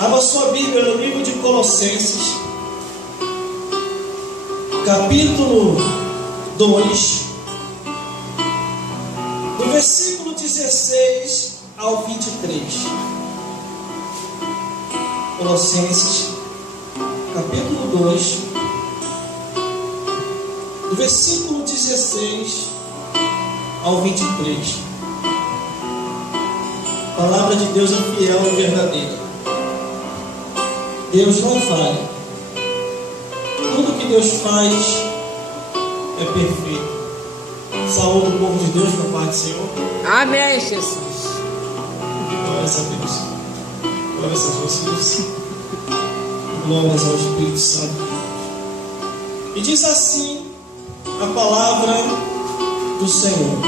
Abra sua Bíblia no livro de Colossenses, capítulo 2, do versículo 16 ao 23. Colossenses, capítulo 2, do versículo 16 ao 23. A palavra de Deus é fiel e verdadeira. Deus não falha. Tudo que Deus faz é perfeito. Saúde o povo de Deus com a paz do Senhor. Amém, Jesus. Glórias a Deus. Glórias a Jesus. Glórias ao Espírito Santo. E diz assim a palavra do Senhor: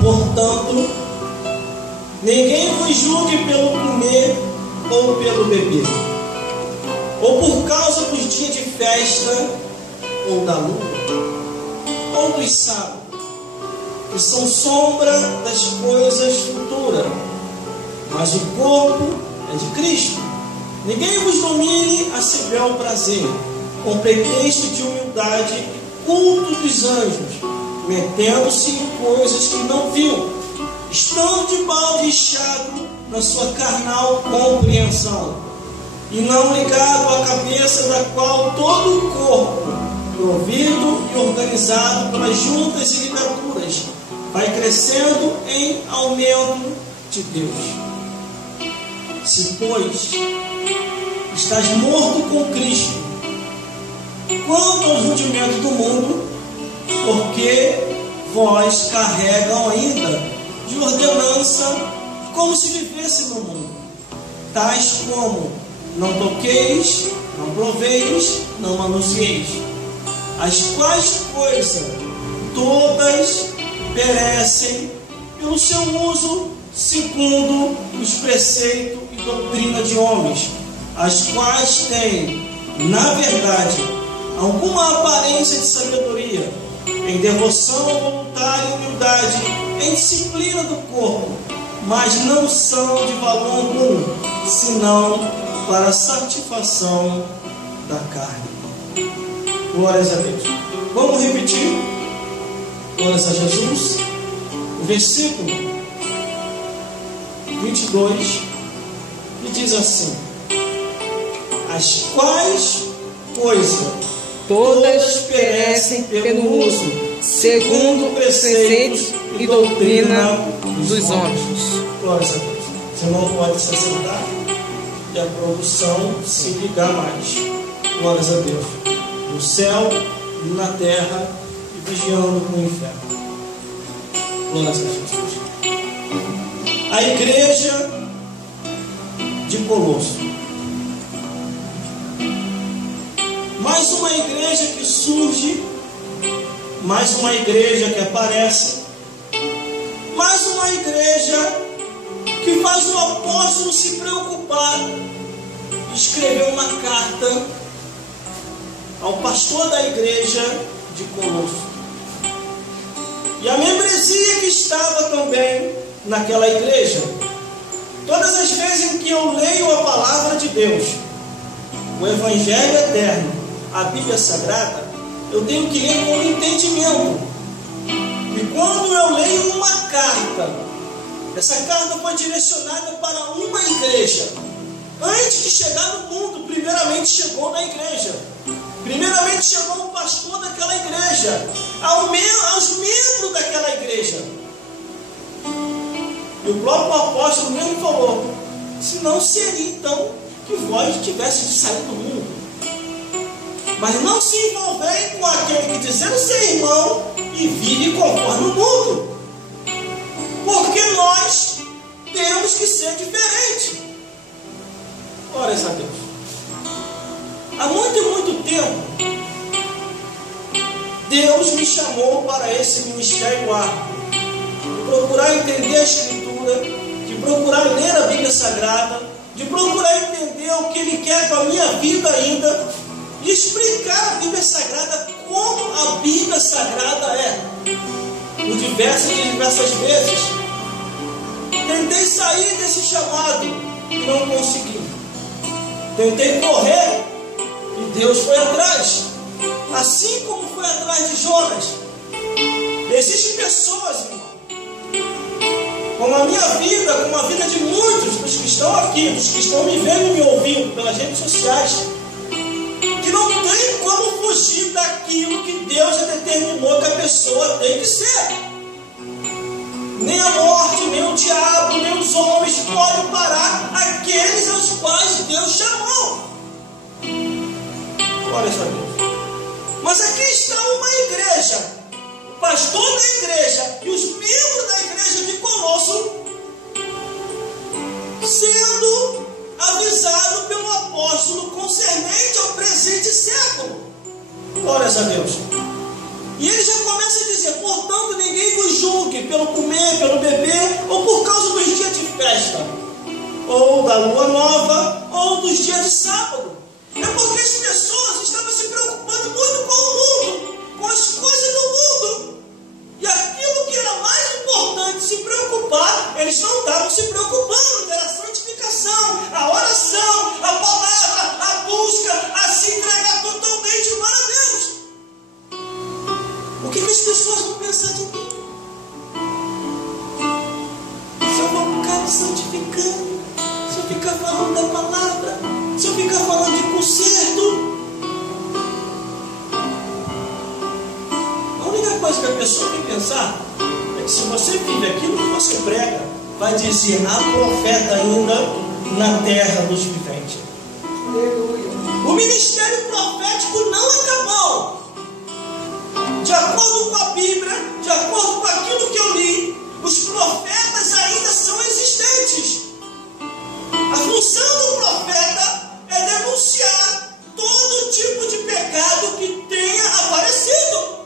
portanto, ninguém vos julgue pelo comer ou pelo beber, ou por causa dos dias de festa, ou da lua, ou dos sábados, que são sombra das coisas futuras, mas o corpo é de Cristo. Ninguém vos domine a seu bel prazer, com pretexto de humildade e culto dos anjos, metendo-se em coisas que não viu, estando de balde inchado na sua carnal compreensão, e não ligado à cabeça, da qual todo o corpo, provido e organizado pelas juntas e ligaduras, vai crescendo em aumento de Deus. Se, pois, estás morto com Cristo, quanto aos rudimentos do mundo, porque vós carregam ainda de ordenança como se vivesse no mundo, tais como: não toqueis, não proveis, não manuseis, as quais coisas todas perecem pelo seu uso segundo os preceitos e doutrina de homens, as quais têm, na verdade, alguma aparência de sabedoria, em devoção voluntária e humildade, em disciplina do corpo, mas não são de valor algum, senão para a satisfação da carne. Glórias a Deus. Vamos repetir. Glórias a Jesus. O versículo 22, que diz assim: as quais coisas Todas perecem pelo uso, segundo preceitos e doutrina dos homens. Glórias a Deus. Você não pode se assentar e a produção se ligar mais. Glórias a Deus. No céu, na terra e vigiando no inferno. Glórias a Jesus. A igreja de Colosso. Mais uma igreja que surge, mais uma igreja que aparece, mais uma igreja que faz o apóstolo se preocupar e escrever uma carta ao pastor da igreja de Colosso. E a membresia que estava também naquela igreja. Todas as vezes em que eu leio a palavra de Deus, o Evangelho eterno, a Bíblia Sagrada, eu tenho que ler com entendimento. E quando eu leio uma carta, essa carta foi direcionada para uma igreja. Antes de chegar no mundo, primeiramente chegou na igreja. Primeiramente chegou o pastor daquela igreja, aos membros daquela igreja. E o próprio apóstolo mesmo falou: se não seria então que vós tivesse saído do mundo. Mas não se envolvem com aquele que dizendo ser irmão e vive conforme o mundo. Porque nós temos que ser diferentes. Glórias a Deus. Há muito e muito tempo, Deus me chamou para esse ministério árduo, de procurar entender a Escritura, de procurar ler a Bíblia Sagrada, de procurar entender o que Ele quer para a minha vida ainda, e explicar a Bíblia Sagrada como a Bíblia Sagrada é. Por diversas vezes tentei sair desse chamado, e não consegui. Tentei correr e Deus foi atrás. Assim como foi atrás de Jonas. Existem pessoas, irmão, como a minha vida, como a vida de muitos dos que estão aqui, dos que estão me vendo e me ouvindo pelas redes sociais, que não tem como fugir daquilo que Deus já determinou que a pessoa tem que ser. Nem a morte, nem o diabo, nem os homens podem parar aqueles aos quais Deus chamou. Glória a Deus. Mas aqui está uma igreja, o pastor da igreja e os membros da igreja de Colosso sendo avisado pelo apóstolo concernente ao presente século. Glória a Deus. E ele já começa a dizer: portanto, ninguém vos julgue pelo comer, pelo beber, ou por causa dos dias de festa, ou da lua nova, ou dos dias de sábado. É porque as pessoas estavam se preocupando muito com o mundo, com as coisas do mundo. E aquilo que era mais importante se preocupar, eles não estavam se preocupando, que era a santificação, a oração, a palavra, a busca, a se entregar totalmente para Deus. O que as pessoas vão pensar de mim? Se eu vou ficar me santificando, se eu ficar falando da palavra, se eu ficar falando de conserto. A única coisa que a pessoa tem que pensar é que se você vive aquilo que você prega, vai dizer: há profeta ainda na terra dos viventes. O ministério profético não acabou. De acordo com a Bíblia, de acordo com aquilo que eu li, os profetas ainda são existentes. A função do profeta é denunciar todo tipo de pecado que tenha aparecido.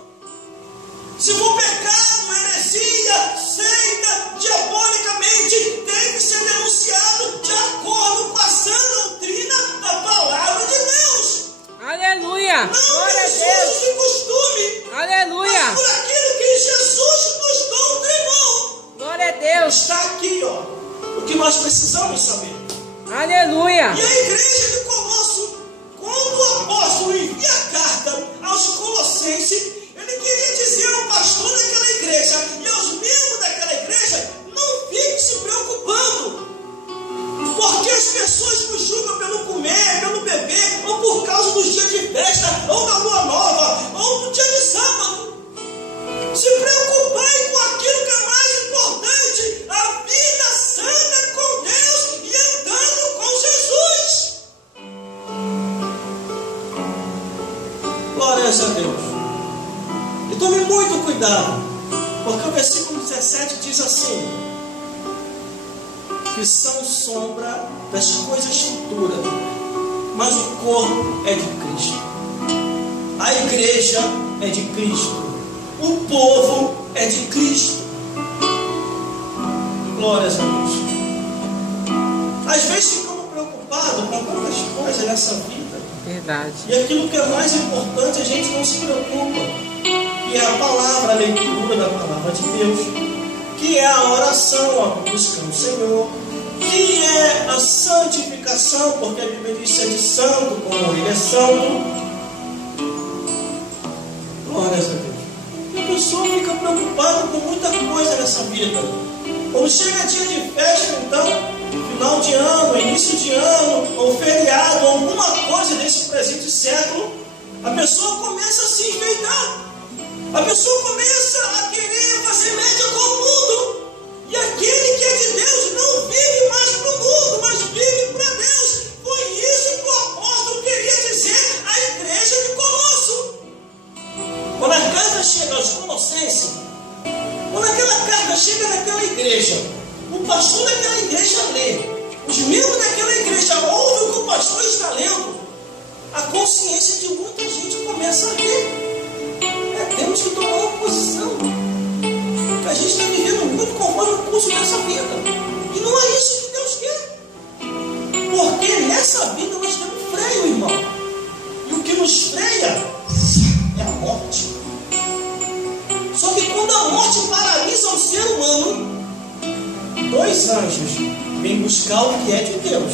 Se for pecado, heresia, seita, diabolicamente, tem que ser denunciado de acordo com a sã doutrina da palavra de Deus. Aleluia! Não Glória a por Deus! de costume, Aleluia! mas por aquilo que Jesus nos doutrinou. Glória a Deus! Está aqui, ó, o que nós precisamos saber. Aleluia! E a igreja de Colosso, quando o apóstolo envia a carta aos colossenses, ele queria dizer ao pastor daquela igreja e aos membros daquela igreja: não fique se preocupando, porque as pessoas nos julgam pelo comer, pelo beber, ou por causa dos dias de festa, ou da lua nova, ou do dia de sábado. Se preocupai com aquilo que é mais importante, a vida santa com Deus e andando com Jesus. Glória a Deus. E tome muito cuidado, porque o versículo 17 diz assim: que são sombra das coisas futuras, mas o corpo é de Cristo. A igreja é de Cristo. O povo é de Cristo. Glórias a Deus. Às vezes ficamos preocupados com tantas coisas nessa vida. Verdade. E aquilo que é mais importante a gente não se preocupa. Que é a palavra, a leitura da palavra de Deus. Que é a oração, a busca no Senhor. Que é a santificação, porque a Bíblia diz: ser de santo como Ele é santo. Glórias a Deus. E a pessoa fica preocupada com muita coisa nessa vida. Quando chega dia de festa, então, final de ano, início de ano, ou feriado, ou alguma coisa desse presente século, a pessoa começa a se enfeitar. A pessoa começa a querer fazer média com o mundo. E aquele que é de Deus não vive mais para o mundo, mas vive para Deus. Foi isso que o apóstolo queria dizer à igreja de Colosso. Quando a carta chega aos Colossenses, quando aquela carta chega naquela igreja, o pastor daquela igreja lê, os membros daquela igreja ouvem o que o pastor está lendo, a consciência de muita gente começa a ler. Temos que tomar uma posição, que a gente está vivendo muito conforme o curso dessa vida, e não é isso que Deus quer, porque nessa vida nós temos freio, irmão, e o que nos freia é a morte. Só que quando a morte paralisa o ser humano, dois anjos vem buscar o que é de Deus.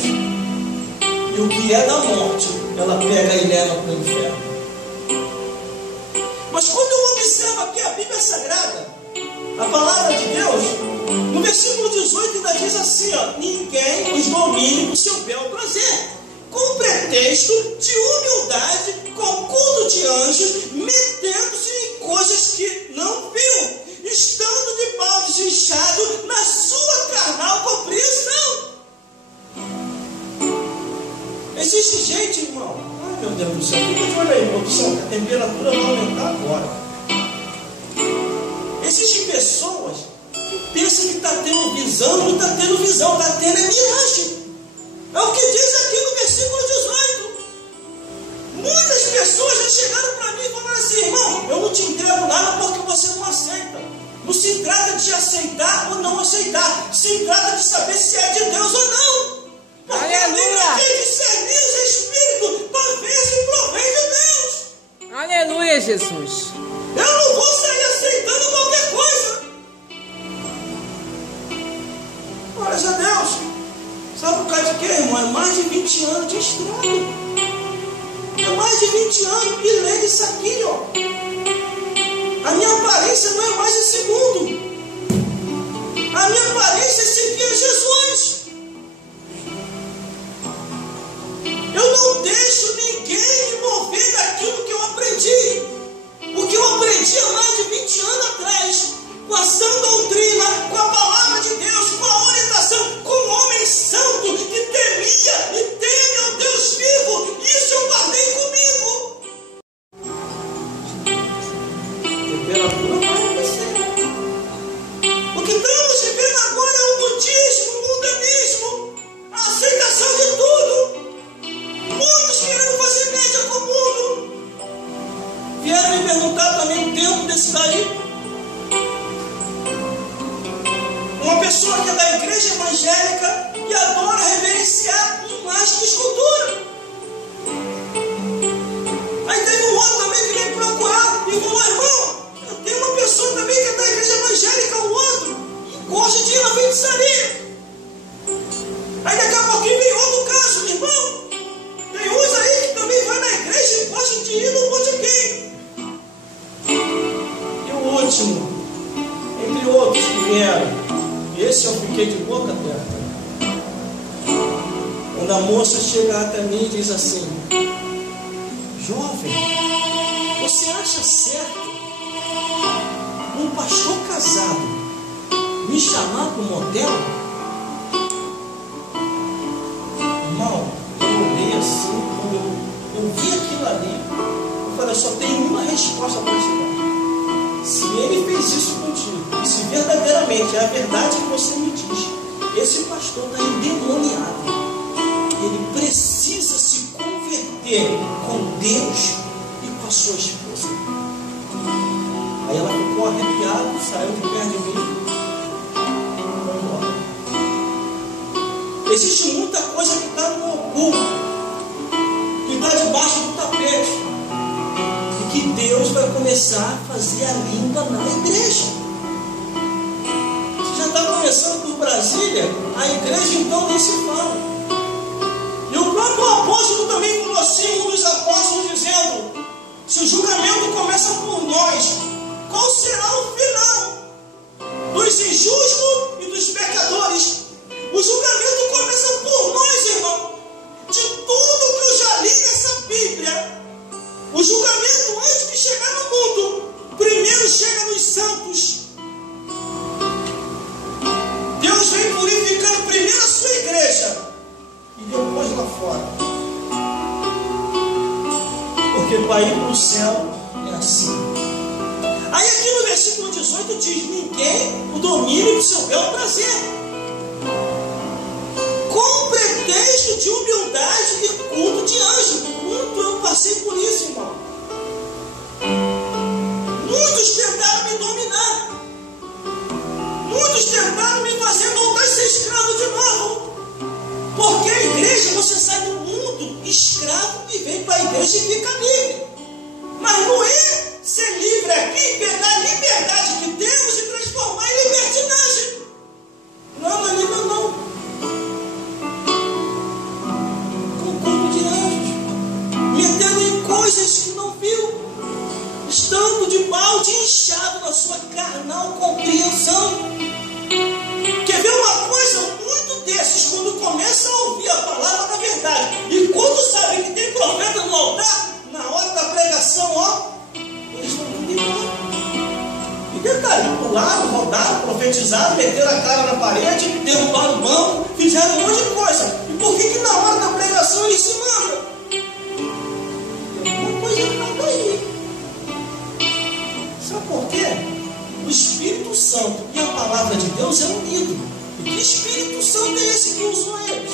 E o que é da morte, ela pega e leva para o inferno. Mas quando eu observo aqui a Bíblia Sagrada, a palavra de Deus, no versículo 18 ainda diz assim, ó: ninguém os domine no seu bel prazer, com pretexto de humildade, com culto de anjos, metendo-se em coisas que não viram, estando de baldes inchados na sua carnal compreensão. Existe gente, irmão, ai meu Deus do céu, fica de olho aí, produção, a temperatura vai aumentar agora. Existem pessoas que pensam que está tendo visão, não está tendo visão, está tendo miragem. É o que diz aqui no versículo 18. Muitas pessoas já chegaram para mim e falaram assim: irmão, eu não te entrego nada porque você não aceita. Não se trata de aceitar ou não aceitar, se trata de saber se é de Deus ou não. Porque a Bíblia diz discernir os espíritos para ver se provém de Deus. Aleluia, Jesus. Eu não vou sair aceitando qualquer coisa. Glórias a Deus. Sabe por causa de quê, irmão? É mais de 20 anos de estrada. É mais de 20 anos. E lê isso aqui, ó. A minha aparência não é mais esse mundo. A minha aparência é seguir a Jesus. Eu não deixo ninguém me mover daquilo que eu aprendi. O que eu aprendi há mais de 20 anos atrás, com a sã doutrina, com a palavra de Deus, com a orientação, com um homem santo que temia e teme ao Deus vivo. Isso eu guardei comigo. Temperatura vai acontecer. O que estamos vivendo agora é o budismo, o mundanismo, a aceitação de tudo. Muitos querendo fazer média com o mundo. Vieram me perguntar também o tempo desse daí. Uma pessoa que é da igreja evangélica e adora reverenciar imagem de escultura. Aí teve um outro também que veio me procurar e falou: irmão, eu tenho uma pessoa também que é da igreja evangélica, um outro, e gosta de ir na feitiçaria. Aí daqui a pouquinho vem outro caso, irmão. Tem uns aí que também vai na igreja e gosta de ir no botequim. E o último, entre outros que vieram, esse eu fiquei de boca aberta. Quando a moça chega até mim e diz assim: jovem, você acha certo um pastor casado me chamar para um motel? Irmão, eu olhei assim, quando eu vi aquilo ali, eu falei: só tem uma resposta para te dar. Se ele fez isso contigo, e se verdadeiramente é a verdade que você me diz, esse pastor está endemoniado. Ele precisa se converter com Deus e com a sua esposa. Aí ela ficou arrepiada, saiu de perto de mim e foi embora. Existe muita coisa que está no oculto, que está debaixo do tapete, que Deus vai começar a fazer a limpa na igreja. Se já está começando por Brasília, a igreja então nem se fala. E o próprio apóstolo também falou assim, um dos apóstolos, dizendo: se o julgamento começa por nós, qual será o final dos injustos e dos pecadores? O julgamento começa por nós, irmão. De tudo que eu já li nessa Bíblia, o julgamento, antes de chegar no mundo, primeiro chega nos santos. Deus vem purificando primeiro a sua igreja e depois lá fora. Porque para ir para o céu é assim. Aí aqui no versículo 18 diz: ninguém o domine do seu bel prazer, com pretexto de humildade e culto de anjo. Quanto eu passei por isso, irmão. Muitos tentaram me dominar. Muitos tentaram me fazer voltar a ser escravo de novo. Porque a igreja, você sai do mundo escravo e vem para a igreja e fica livre. Mas não é ser livre aqui, pegar a liberdade que temos e transformar em libertinagem. Não, não é livre não. disse que não viu, estando de balde inchado na sua carnal compreensão. Quer ver uma coisa? Muito desses, quando começam a ouvir a palavra da verdade, e quando sabem que tem profeta no altar, na hora da pregação, ó, eles não entendem nada. E detalhe, pularam, rodaram, profetizaram, meteram a cara na parede, derrubaram o banco, fizeram um monte de coisa. E por que na hora da pregação eles se mandam? Tem alguma coisa errada aí. Sabe por quê? O Espírito Santo e a palavra de Deus é unido. E que Espírito Santo é esse que usou eles?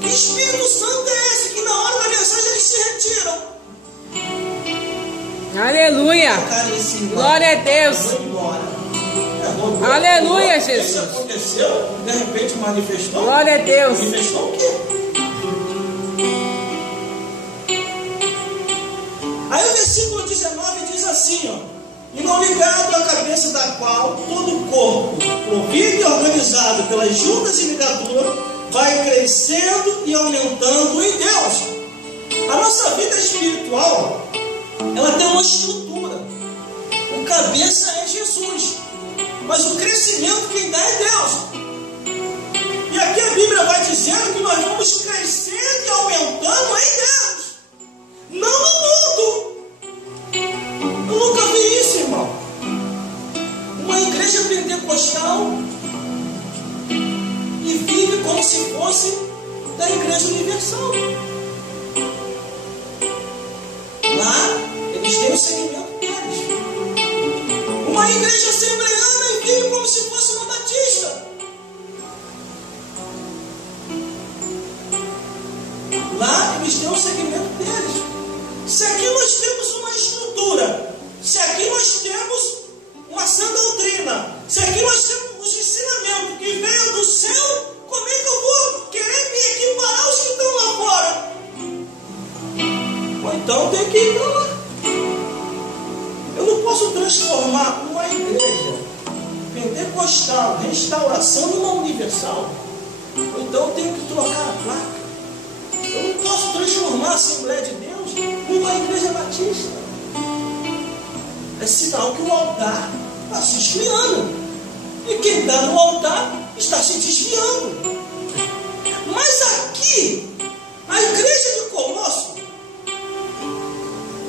Que Espírito Santo é esse que na hora da mensagem eles se retiram? Aleluia. Glória a Deus. Aleluia, Jesus. Isso aconteceu, de repente manifestou. Glória a Deus. Manifestou o quê? Aí o versículo 19 diz assim, ó: e não ligado à cabeça da qual todo o corpo, provido e organizado pelas juntas e ligaduras, vai crescendo e aumentando em Deus. A nossa vida espiritual, ela tem uma estrutura. O cabeça é Jesus, mas o crescimento quem dá é Deus. E aqui a Bíblia vai dizendo que nós vamos crescendo e aumentando em Deus, não no mundo. Eu nunca vi isso, irmão. Uma igreja pentecostal e vive como se fosse da Igreja Universal. Lá, eles têm o segmento deles. Uma igreja assembleana e vive como se fosse uma batista. Lá, eles têm o segmento deles. Se aqui nós temos uma estrutura, se aqui nós temos uma sã doutrina, se aqui nós temos os ensinamentos que veio do céu, como é que eu vou querer vir aqui parar os que estão lá fora? Ou então tem que ir para lá. Eu não posso transformar uma igreja pentecostal, restauração, numa universal. Ou então eu tenho que trocar a placa. Eu não posso transformar a Assembleia de Deus numa igreja batista. É sinal que o altar está se esfriando. E quem está no altar está se desviando. Mas aqui, a igreja de Colosso,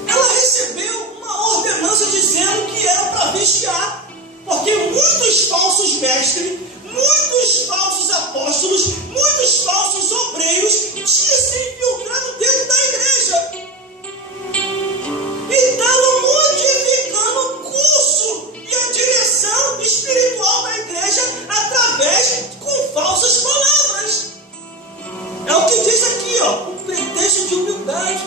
ela recebeu uma ordenança dizendo que era para vigiar. Porque muitos falsos mestres, muitos falsos apóstolos, muitos falsos obreiros tinham se infiltrado dentro da igreja. E estavam modificando o curso e a direção espiritual da igreja com falsas palavras. É o que diz aqui, ó, um pretexto de humildade.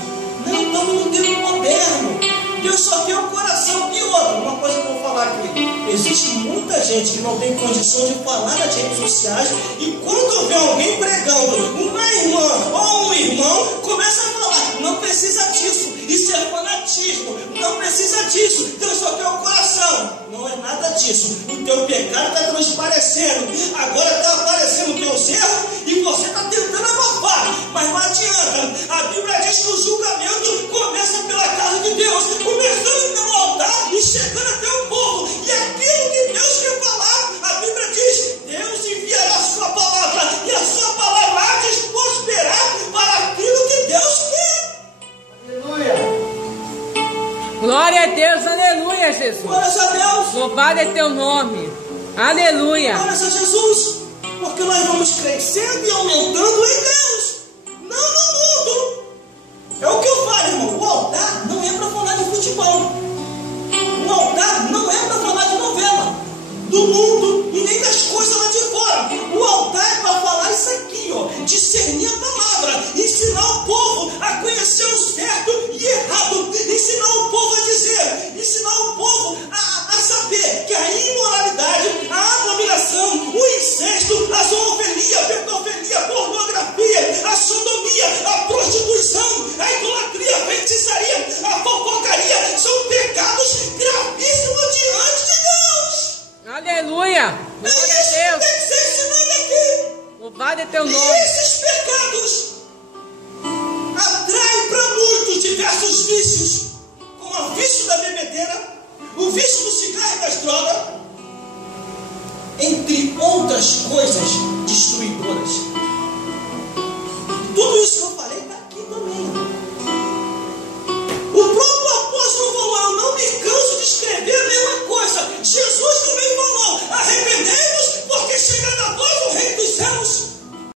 Não estamos no tempo moderno. Deus só quer o coração. E outra, uma coisa que eu vou falar aqui: existe muita gente que não tem condição de falar nas redes sociais, e quando vê alguém pregando, uma irmã ou um irmão, começa a falar: não precisa disso, isso é fanatismo, não precisa disso, Deus só quer o coração. Não é nada disso. O teu pecado está transparecendo, agora está aparecendo o teu erro e você está tentando abafar, mas não adianta. A Bíblia diz que o julgamento começa pela casa de Deus, começando pelo altar e chegando até o povo. E aquilo que Deus quer falar, a Bíblia diz: Deus enviará a sua palavra, e a sua palavra há de prosperar para aquilo que Deus quer. Aleluia. Glória a Deus, aleluia, Jesus. Glória a Deus. Louvado é teu nome. Aleluia. Glória a Jesus. Porque nós vamos crescendo e aumentando em Deus, não no mundo. É o que eu falo, irmão. O altar não é para falar de futebol. O altar não é para falar de novela, do mundo e nem das coisas lá de fora. O altar é para falar isso aqui, ó, discernir a palavra, ensinar o povo a conhecer o certo e errado, ensinar o povo a dizer, ensinar o povo a saber que a imoralidade, a abominação, o incesto, a zoofilia, a pedofilia, a pornografia, a sodomia, a prostituição, a idolatria, a feitiçaria, a fofocaria são pecados gravíssimos diante de Deus. Aleluia. Glória a Deus. Tem que ser ensinado aqui. Louvado é teu nome. E esses pecados atraem para muitos diversos vícios, como o vício da bebedeira, o vício do cigarro e das drogas, entre outras coisas destruidoras.